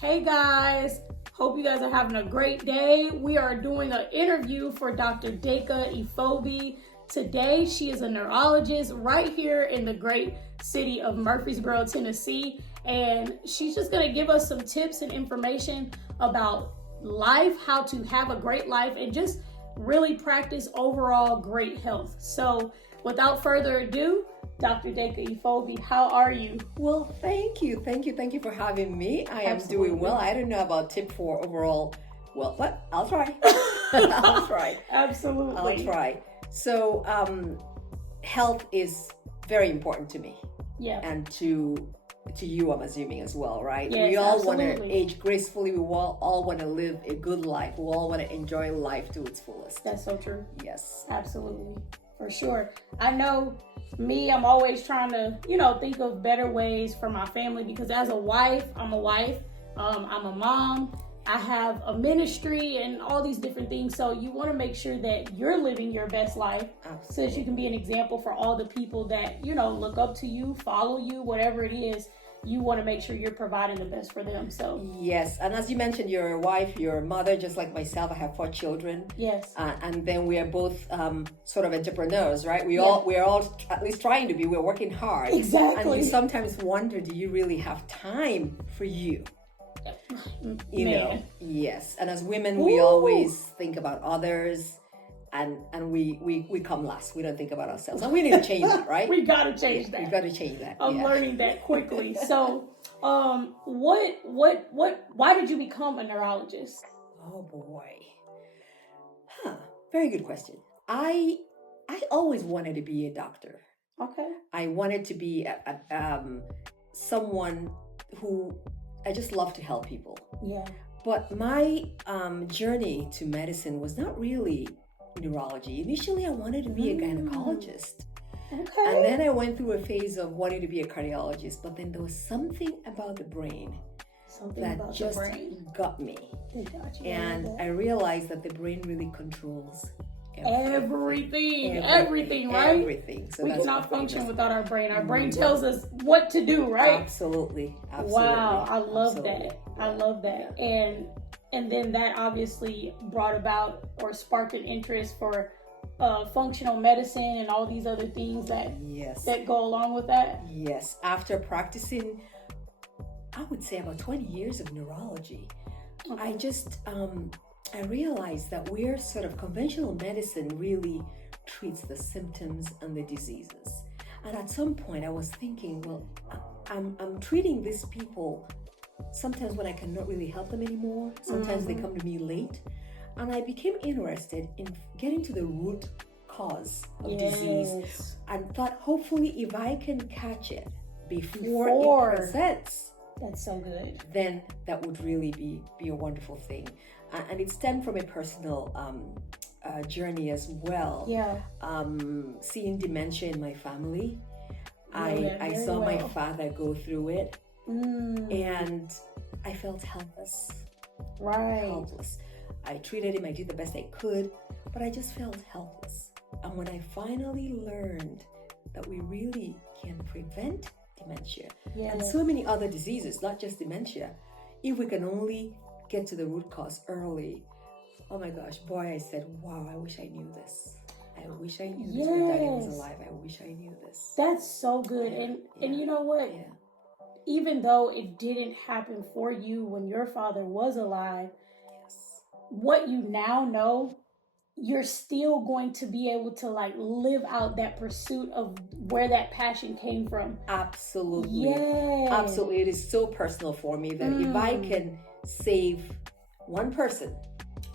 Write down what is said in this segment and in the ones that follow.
Hey guys, hope you guys are having a great day. We are doing an interview for Dr. Deka Ifobi. Today, she is a neurologist right here in the great city of Murfreesboro, Tennessee. And she's just gonna give us some tips and information about life, how to have a great life, and just really practice overall great health. So without further ado, Dr. Deka Ifobi, how are you? Well, thank you for having me. I am Absolutely. doing well. I don't know about tip for overall. Well, but I'll try. I'll try. Absolutely. I'll try. So, health is very important to me, Yeah. and to you, I'm assuming as well, right? Yes, we all want to absolutely. age gracefully. We all want to live a good life. We all want to enjoy life to its fullest. That's so true. Yes. Absolutely. For sure. I know me, I'm always trying to, think of better ways for my family because as a wife, I'm a mom, I have a ministry and all these different things. So you want to make sure that you're living your best life so that you can be an example for all the people that, look up to you, follow you, whatever it is. You want to make sure you're providing the best for them. So Yes, and as you mentioned, you're a wife, you're a mother, just like myself. I have 4 children. yes, And then we are both sort of entrepreneurs, right? We Yeah. are all at least trying to be. We're working hard. exactly. And you sometimes wonder, do you really have time for you? You know, Man. yes. And as women, we Ooh. always think about others, and we come last. We don't think about ourselves, and we need to change that, right? We got to change that. We've got to change that. I'm yeah. learning that quickly. So, why did you become a neurologist? Oh boy. Very good question. I always wanted to be a doctor. Okay. I wanted to be someone who I just love to help people. Yeah. But my journey to medicine was not really neurology. Initially, I wanted to be a gynecologist. Okay. And then I went through a phase of wanting to be a cardiologist. But then there was something about the brain Something that about just the brain. got me. Got you. And I realized that the brain really controls everything, right? Everything. So We that's cannot what brain function does. without our brain. Our brain tells us what to do, right? Absolutely. Wow, I love Absolutely. that. I love that. And then that obviously brought about or sparked an interest for functional medicine and all these other things that Yes. go along with that. Yes. After practicing, I would say about 20 years of neurology, I just I realized that we're sort of conventional medicine really treats the symptoms and the diseases. And at some point I was thinking, well, I'm treating these people sometimes when I cannot really help them anymore. Sometimes they come to me late. And I became interested in getting to the root cause of disease and thought, hopefully, if I can catch it before it presents, that's so good. then that would really be a wonderful thing. And it stemmed from a personal journey as well. Yeah. Seeing dementia in my family, Yeah, I very saw my well. father go through it, and I felt helpless. Right. Helpless. I treated him, I did the best I could, but I just felt helpless. And when I finally learned that we really can prevent dementia and so many other diseases, not just dementia, if we can only get to the root cause early, oh my gosh, boy, I said, wow, I wish I knew this. I wish I knew this when Daddy was alive. I wish I knew this. That's so good. And you know what? Yeah. Even though it didn't happen for you when your father was alive, Yes. what you now know, you're still going to be able to live out that pursuit of where that passion came from. Absolutely. Yes. Absolutely. It is so personal for me that if I can save one person,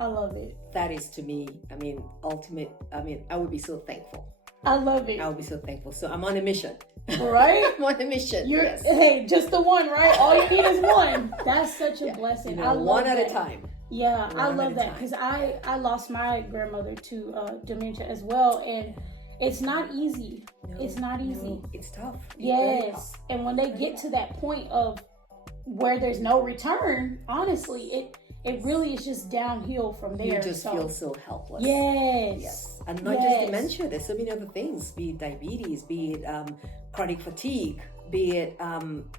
I love it. that is to me, I would be so thankful. I love it. I would be so thankful. So I'm on a mission. Right? I'm on a mission. Yes. Hey, just the one, right? All you need is one. That's such a blessing. I love one at that. a time. Yeah, I One at love a that time. because I lost my grandmother to dementia as well, and it's not easy. It's not easy. No, it's tough. It's very Yes, tough. and when they get to that point of where there's no return, honestly, it really is just downhill from there. You just feel so helpless. Yes. Yes. And not just dementia, there's so many other things, be it diabetes, be it chronic fatigue, be it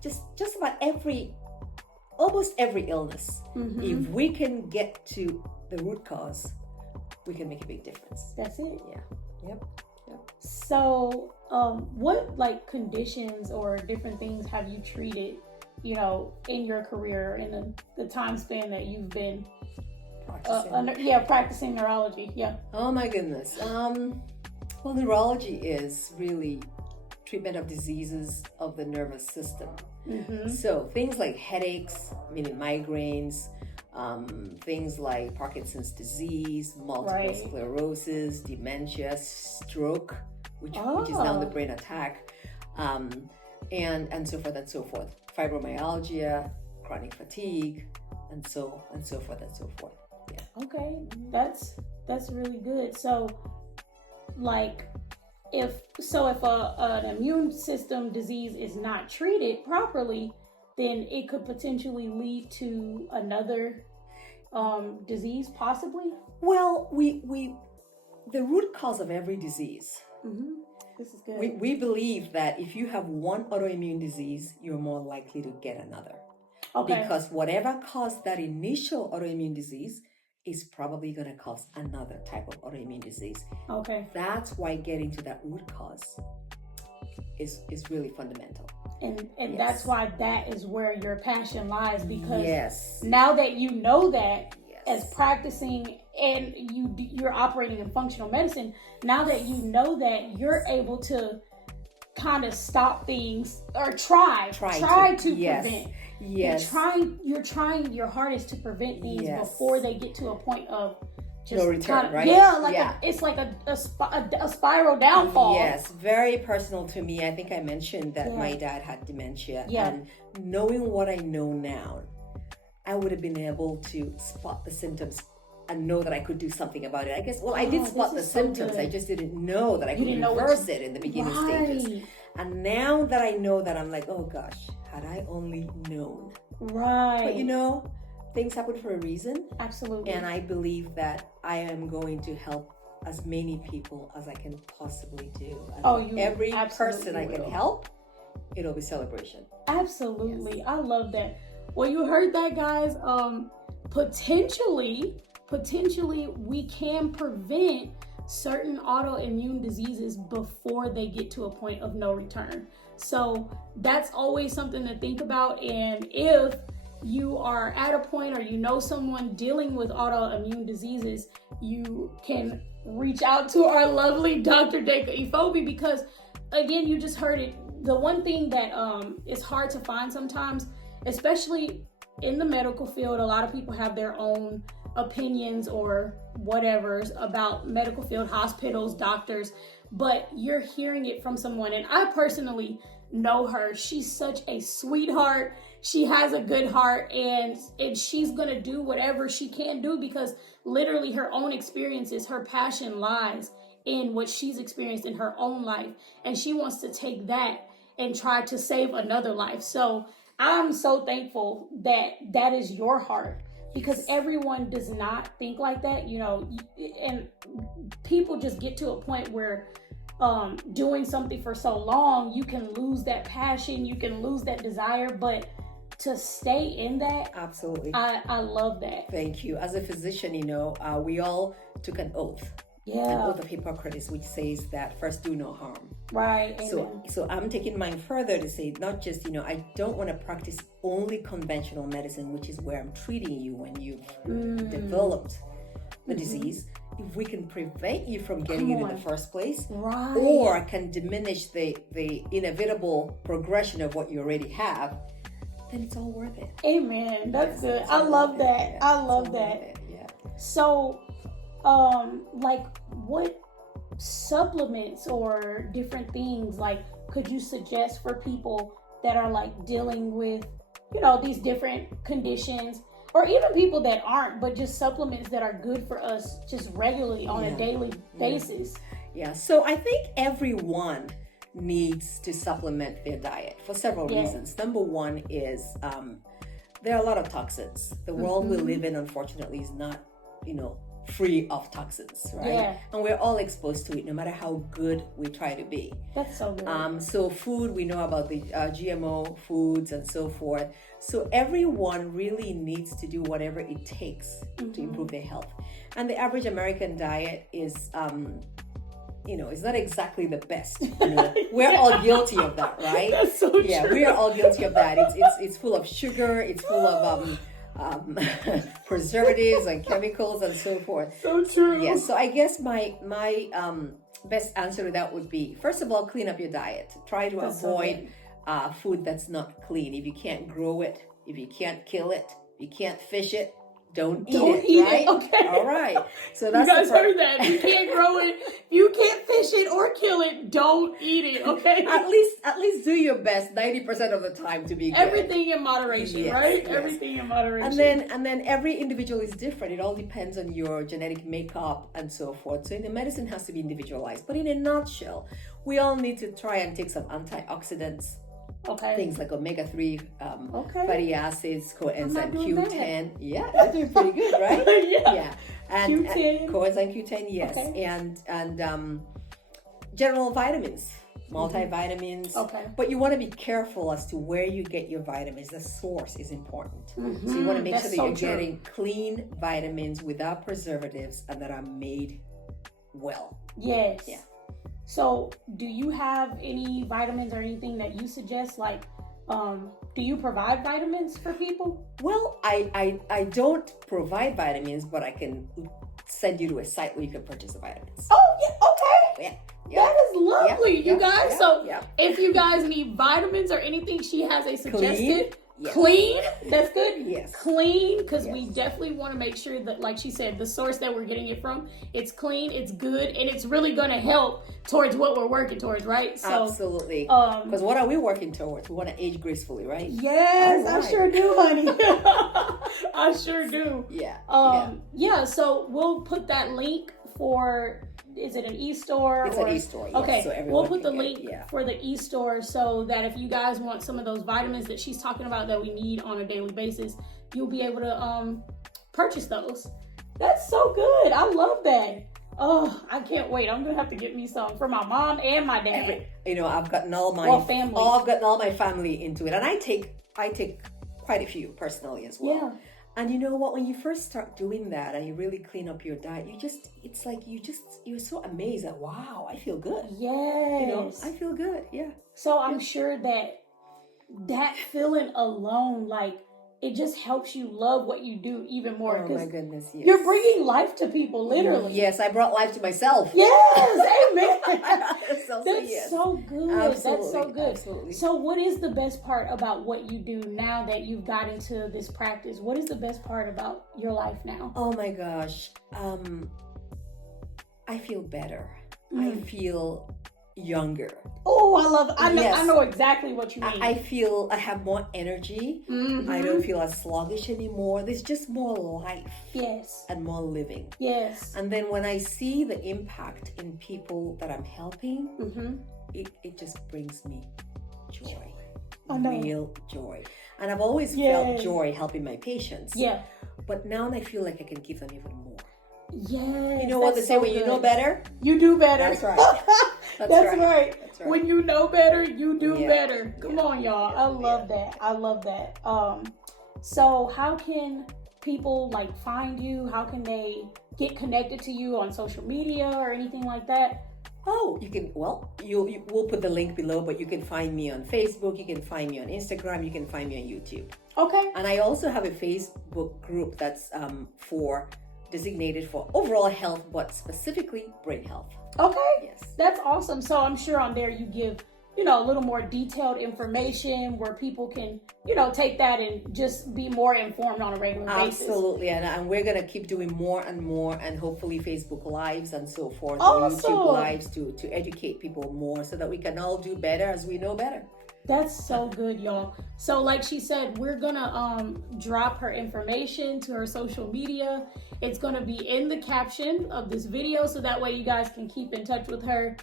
just about every almost every illness. Mhm. If we can get to the root cause, we can make a big difference. That's it. Yeah. Yep. So, what like conditions or different things have you treated, in your career in the time span that you've been practicing neurology? Yeah. Oh my goodness. Well, neurology is really treatment of diseases of the nervous system. Mm-hmm. So things like headaches, meaning migraines, things like Parkinson's disease, multiple sclerosis, dementia, stroke, which is now the brain attack, and so forth and so forth. Fibromyalgia, chronic fatigue, and so forth and so forth. Yeah. Okay, that's really good. So, like, if an immune system disease is not treated properly, then it could potentially lead to another disease, possibly. Well, the root cause of every disease. Mm-hmm. This is good. We believe that if you have one autoimmune disease, you're more likely to get another. Okay. Because whatever caused that initial autoimmune disease is probably going to cause another type of autoimmune disease. Okay. That's why getting to that root cause is really fundamental. And Yes. that's why that is where your passion lies, because Yes. now that you know that, Yes. as practicing and you're operating in functional medicine, now that you know that, you're able to kind of stop things or try to Yes. prevent. Yes. You're trying your hardest to prevent things Yes. before they get to a point of just No return, right? Yeah, it's like a spiral downfall. Yes, very personal to me. I think I mentioned that Yeah. my dad had dementia. Yeah. And knowing what I know now, I would have been able to spot the symptoms and know that I could do something about it. I guess, I did Oh, spot the this is so symptoms. good. I just didn't know that I could didn't know what reverse it in the beginning stages. Right. And now that I know that, I'm like, oh gosh, had I only known. Right. But things happen for a reason. Absolutely. And I believe that I am going to help as many people as I can possibly do. And every person I can will. help, it'll be celebration. Absolutely. I love that. Well, you heard that, guys. Potentially we can prevent certain autoimmune diseases before they get to a point of no return. So that's always something to think about. And if you are at a point, or someone dealing with autoimmune diseases, you can reach out to our lovely Dr. Deka Ifobi, because again, you just heard it. The one thing that is hard to find sometimes, especially in the medical field, a lot of people have their own opinions or whatevers about medical field, hospitals, doctors, but you're hearing it from someone. And I personally know her. She's such a sweetheart. She has a good heart, and she's gonna do whatever she can do, because literally her own experiences, her passion lies in what she's experienced in her own life, and she wants to take that and try to save another life. So I'm so thankful that is your heart, because everyone does not think like that, and people just get to a point where doing something for so long, you can lose that passion, you can lose that desire, but to stay in that, Absolutely. I love that. Thank you. As a physician, we all took an oath. An Yeah, oath of Hippocrates, which says that first do no harm. right. Amen. So I'm taking mine further to say, not just, I don't want to practice only conventional medicine, which is where I'm treating you when you've developed the disease. If we can prevent you from getting it in the first place, Right. or can diminish the inevitable progression of what you already have, then it's all worth it. Amen. That's good. It's I all love worth it. that. Yeah, I it's love all that. worth it. Yeah. So, what supplements or different things, could you suggest for people that are dealing with, these different conditions, or even people that aren't, but just supplements that are good for us just regularly on a daily basis? Yeah. So I think everyone needs to supplement their diet for several reasons. Number one is there are a lot of toxins. The world we live in, unfortunately, is not, free of toxins, right? Yeah. And we're all exposed to it, no matter how good we try to be. That's so good. So food, we know about the GMO foods and so forth. So everyone really needs to do whatever it takes to improve their health. And the average American diet is, it's not exactly the best. We're all guilty of that, right? That's so Yeah, true. we are all guilty of that. It's full of sugar. It's full of preservatives and chemicals and so forth. So true. Yes. So I guess my best answer to that would be, first of all, clean up your diet. Try to That's so avoid food that's not clean. If you can't grow it, if you can't kill it, if you can't fish it, don't eat it. Right? Okay. All right. So You that's guys heard that. If you can't grow it, if you can't fish it or kill it, don't eat it. Okay. At least do your best 90% of the time to be good. Everything in moderation, Yes, right? yes. Everything in moderation. And then every individual is different. It all depends on your genetic makeup and so forth. So the medicine has to be individualized. But in a nutshell, we all need to try and take some antioxidants, Okay. things like omega-3 Okay. fatty acids, coenzyme doing that. Q10. Yeah, you're doing pretty good, right? Yeah. And Q10. coenzyme Q10, yes. Okay. And general vitamins, multivitamins. Okay. But you want to be careful as to where you get your vitamins. The source is important. So you want to make That's sure that so you're true. getting clean vitamins without preservatives and that are made well. Yes. Yeah. So, do you have any vitamins or anything that you suggest? Like, do you provide vitamins for people? Well, I don't provide vitamins, but I can send you to a site where you can purchase the vitamins. Oh, yeah. Okay. Yeah. That is lovely, Yeah, you guys. yeah, So, yeah. if you guys need vitamins or anything, she has a suggested. Yes. Clean. That's good. Yes. Clean, because we Yes. definitely want to make sure that, like she said, the source that we're getting it from, it's clean, it's good, and it's really going to help towards what we're working towards, right? So, Absolutely. um, Because what are we working towards? We want to age gracefully, right? yes, All I right. sure do, honey. I sure do. Yeah. Yeah. So we'll put that link for. Is it an e-store? It's or, an e-store, yes, Okay, so everyone we'll put the can get it, link yeah. for the e-store so that if you guys want some of those vitamins that she's talking about that we need on a daily basis, you'll be able to purchase those. That's so good. I love that. Oh, I can't wait. I'm gonna have to get me some for my mom and my dad. I've gotten all my family. I've gotten all my family into it, and I take quite a few personally as well. Yeah. And you know what? When you first start doing that and you really clean up your diet, it's like you're so amazed that, wow, I feel good. Yes. I feel good. Yeah. So I'm sure that feeling alone, like, it just helps you love what you do even more. Oh 'cause my goodness. Yes. you're bringing life to people, literally. Yes, I brought life to myself. Yes, amen. So That's yes. so good. That's so Absolutely, good. absolutely. So what is the best part about what you do now that you've got into this practice? What is the best part about your life now? Oh my gosh. I feel better. I Mm. feel younger. Oh, I love it. I Yes. know exactly what you mean. I feel I have more energy. Mhm. I don't feel as sluggish anymore. There's just more life Yes. and more living. Yes. And then when I see the impact in people that I'm helping, Mm-hmm. it just brings me joy. I know. Real joy. And I've always Yes. felt joy helping my patients. Yeah. But now I feel like I can give them even more. Yes. You know what they that's say, so when you good. know better? You do better. That's right. That's, That's right. That's right. When you know better, you do Yeah. better. Come Yeah. on, y'all. I love that. I love that. So how can people like find you? How can they get connected to you on social media or anything like that? Oh, you can, we'll put the link below, but you can find me on Facebook, you can find me on Instagram, you can find me on YouTube. Okay. And I also have a Facebook group that's designated for overall health, but specifically brain health. Okay. Yes. That's awesome. So I'm sure on there you give, a little more detailed information where people can, take that and just be more informed on a regular basis. Absolutely. And we're going to keep doing more and more, and hopefully Facebook Lives and so forth, Awesome. YouTube Lives to educate people more so that we can all do better as we know better. That's so good, y'all. So like she said, we're gonna drop her information to her social media. It's gonna be in the caption of this video, so that way you guys can keep in touch with her,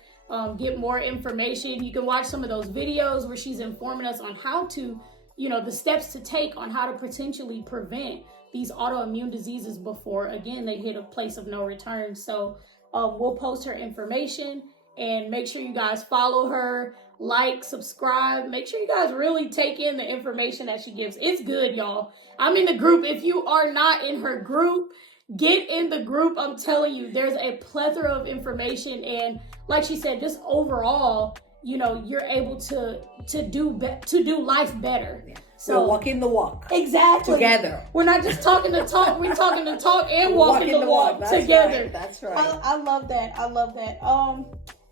get more information. You can watch some of those videos where she's informing us on how to, the steps to take on how to potentially prevent these autoimmune diseases before, again, they hit a place of no return. So we'll post her information, and make sure you guys follow her, like, subscribe. Make sure you guys really take in the information that she gives. It's good, y'all. I'm in the group. If you are not in her group, get in the group. I'm telling you, there's a plethora of information. And like she said, just overall, you know, you're able to do life better. Yeah. So we're walking the walk. Exactly. Together. We're not just talking the talk. We're talking the talk and walking the walk That's together. Right. That's right. I love that. I love that.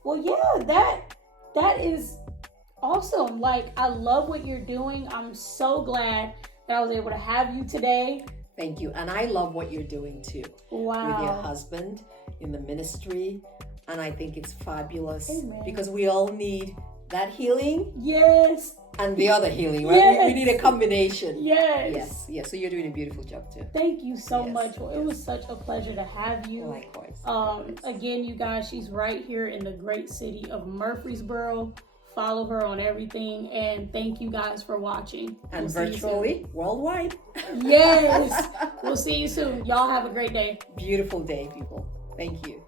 Well, yeah, that is awesome. Like, I love what you're doing. I'm so glad that I was able to have you today. Thank you. And I love what you're doing too. Wow. With your husband in the ministry. And I think it's fabulous. Amen. Because we all need that healing Yes. and the other healing, right? Yes. We need a combination. Yes. Yes. So you're doing a beautiful job too. Thank you so Yes, much. Well, it was such a pleasure to have you. Likewise. Again, you guys, she's right here in the great city of Murfreesboro. Follow her on everything, and thank you guys for watching. And We'll see you virtually, worldwide. soon. Yes. We'll see you soon. Y'all have a great day. Beautiful day, people. Thank you.